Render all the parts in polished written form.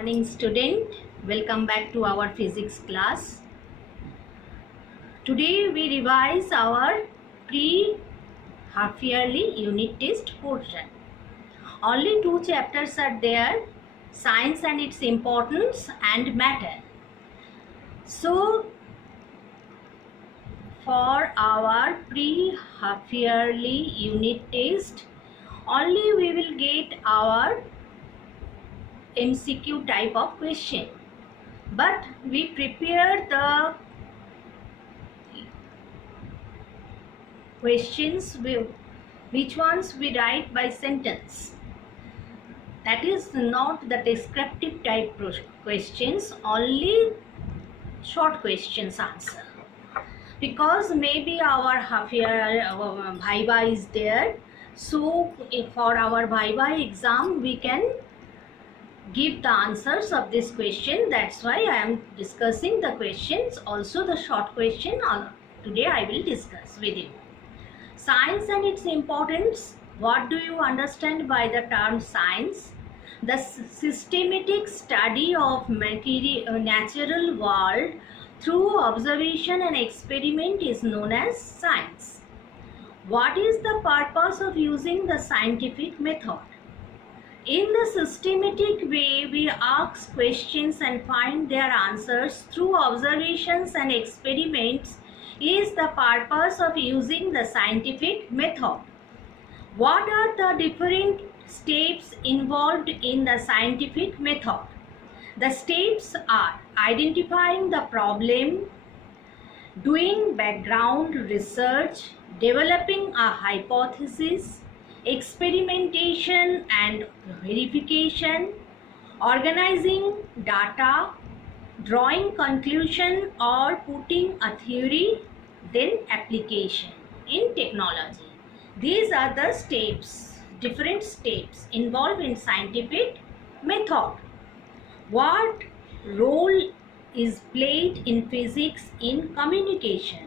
Morning student, welcome back to our physics class. Today we revise our pre-half yearly unit test portion. Only two chapters are there, science and its importance and matter. So for our pre-half yearly unit test, only we will get our MCQ type of question. But we prepare the questions which ones we write by sentence. That is not the descriptive type questions, only short questions answer. Because maybe our half year Viva is there, so for our Viva exam we can give the answers of this question. That's why I am discussing the questions, also the short question today I will discuss with you. Science and its importance. What do you understand by the term science? The systematic study of natural world through observation and experiment is known as science. What is the purpose of using the scientific method? In the systematic way, we ask questions and find their answers through observations and experiments is the purpose of using the scientific method. What are the different steps involved in the scientific method? The steps are identifying the problem, doing background research, developing a hypothesis, experimentation and verification, organizing data, drawing conclusion or putting a theory, then application in technology. These are the steps, different steps involved in scientific method. What role is played in physics in communication?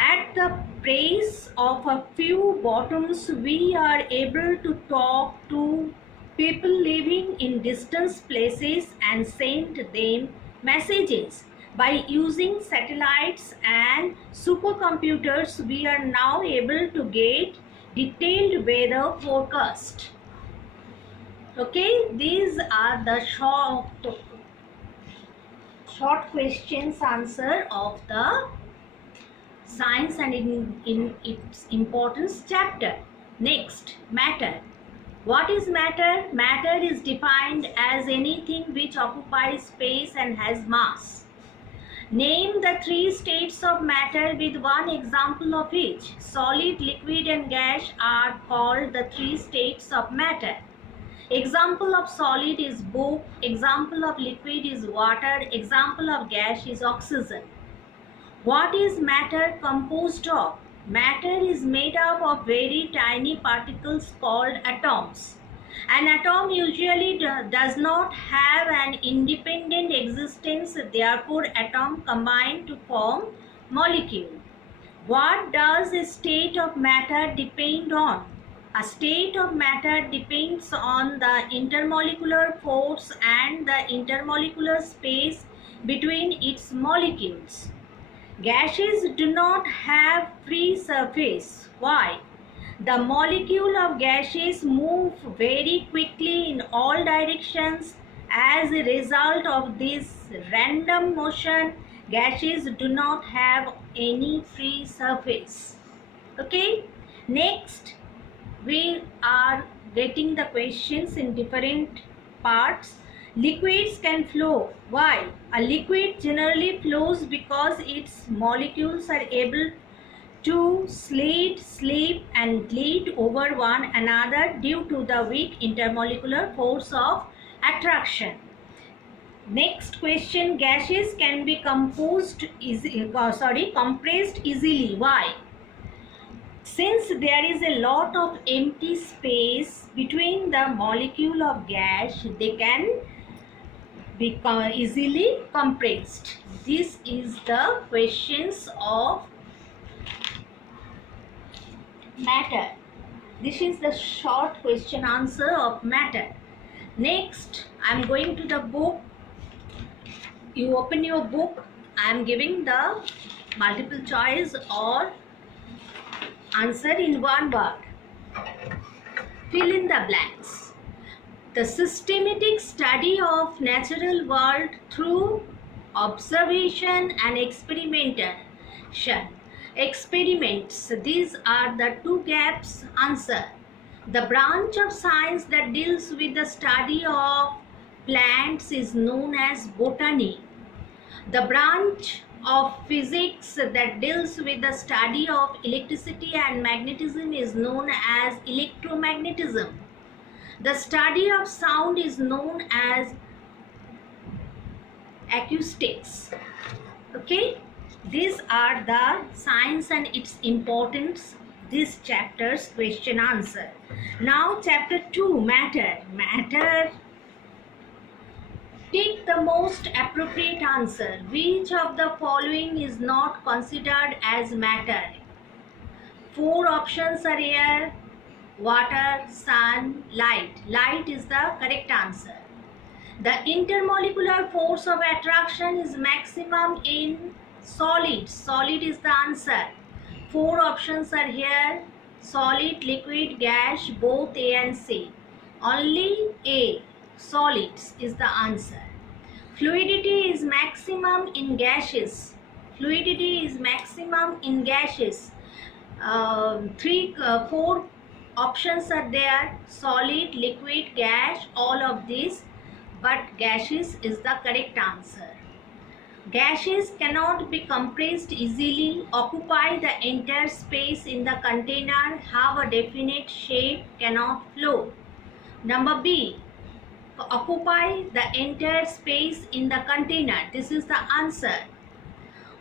At the press of a few buttons, we are able to talk to people living in distant places and send them messages. By using satellites and supercomputers, we are now able to get detailed weather forecast. Okay, these are the short questions answer of the science and in its importance chapter. Next, matter. What is matter? Matter is defined as anything which occupies space and has mass. Name the three states of matter with one example of each. Solid, liquid and gas are called the three states of matter. Example of solid is book, example of liquid is water, example of gas is oxygen. What is matter composed of? Matter is made up of very tiny particles called atoms. An atom usually does not have an independent existence, therefore atom combine to form molecule. What does a state of matter depend on? A state of matter depends on the intermolecular force and the intermolecular space between its molecules. Gases do not have free surface. Why? The molecule of gases move very quickly in all directions. As a result of this random motion, gases do not have any free surface. Okay? Next, we are getting the questions in different parts. Liquids can flow. Why? A liquid generally flows because its molecules are able to slip and glide over one another due to the weak intermolecular force of attraction. Next question, gases can be compressed easily. Why? Since there is a lot of empty space between the molecule of gas, they can be easily compressed. This is the questions of matter. This is the short question answer of matter. Next, I am going to the book. You open your book. I am giving the multiple choice or answer in one word. Fill in the blanks. The systematic study of natural world through observation and experimentation. Experiments. These are the two gaps. Answer. The branch of science that deals with the study of plants is known as botany. The branch of physics that deals with the study of electricity and magnetism is known as electromagnetism. The study of sound is known as acoustics. Okay, these are the science and its importance. This chapter's question answer. Now chapter 2, matter. Matter. Take the most appropriate answer. Which of the following is not considered as matter? 4 options are here. Water, sun, light. Light is the correct answer. The intermolecular force of attraction is maximum in solids. Solid is the answer. 4 options are here. Solid, liquid, gas, both A and C. Only A, solids, is the answer. Fluidity is maximum in gases. Fluidity is maximum in gases. 4 options are there. Solid, liquid, gas, all of these. But gaseous is the correct answer. Gases cannot be compressed easily, occupy the entire space in the container, have a definite shape, cannot flow. Number B, occupy the entire space in the container. This is the answer.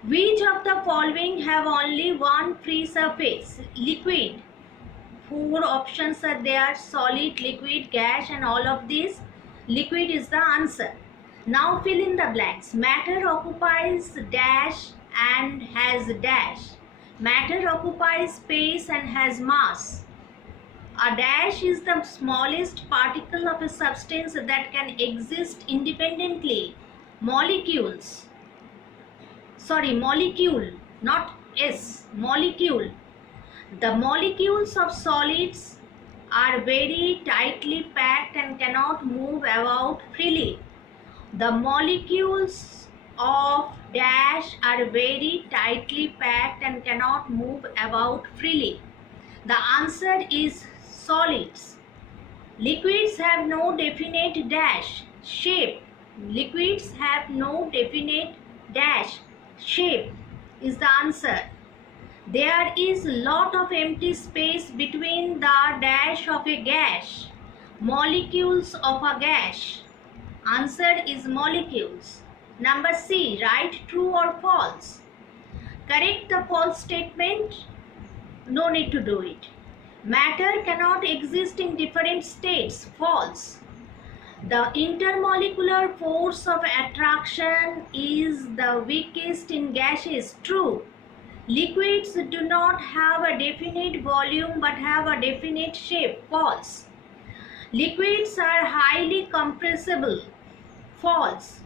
Which of the following have only one free surface? Liquid. 4 options are there. Solid, liquid, gas, and all of these. Liquid is the answer. Now fill in the blanks. Matter occupies dash and has dash. Matter occupies space and has mass. A dash is the smallest particle of a substance that can exist independently. Molecules. Sorry, molecule, not S. Molecule. The molecules of solids are very tightly packed and cannot move about freely. The molecules of dash are very tightly packed and cannot move about freely. The answer is solids. Liquids have no definite dash shape. Liquids have no definite dash shape is the answer. There is a lot of empty space between the dash of a gas. Molecules of a gas. Answer is molecules. Number C, write true or false. Correct the false statement. No need to do it. Matter cannot exist in different states. False. The intermolecular force of attraction is the weakest in gases. True. Liquids do not have a definite volume but have a definite shape. False. Liquids are highly compressible. False.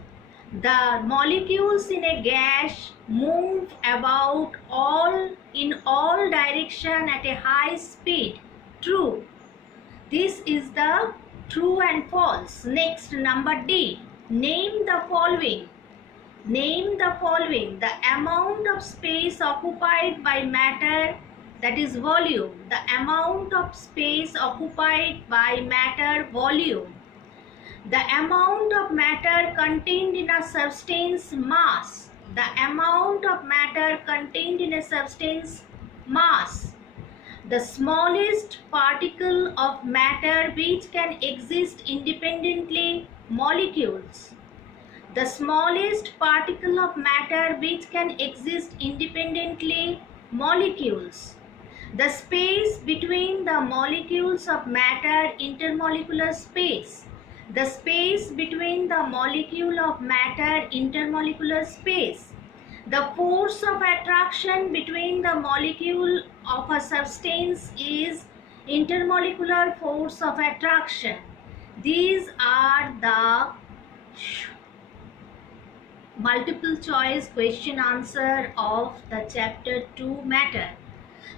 The molecules in a gas move about in all direction at a high speed. True. This is the true and false. Next, number D. Name the following. Name the following. The amount of space occupied by matter, that is volume. The amount of space occupied by matter, volume. The amount of matter contained in a substance, mass. The amount of matter contained in a substance, mass. The smallest particle of matter which can exist independently, molecules. The smallest particle of matter which can exist independently, molecules. The space between the molecules of matter, intermolecular space. The space between the molecule of matter, intermolecular space. The force of attraction between the molecule of a substance is intermolecular force of attraction. These are the multiple choice question answer of the chapter 2 matter.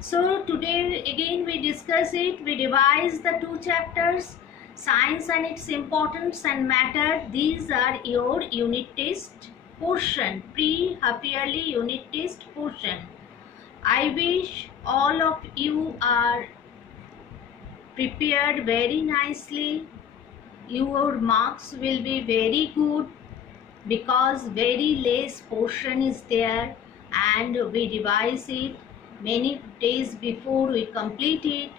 So today again we discuss it, we revise the two chapters, science and its importance and matter. These are your unit test portion, pre-half yearly unit test portion. I wish all of you are prepared very nicely. Your marks will be very good because very less portion is there and we revise it many days before we complete it,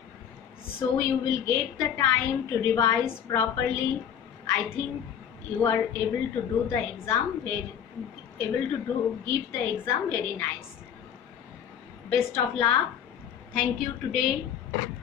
so you will get the time to revise properly. I think you are able to do the exam give the exam very nice. Best of luck. Thank you today.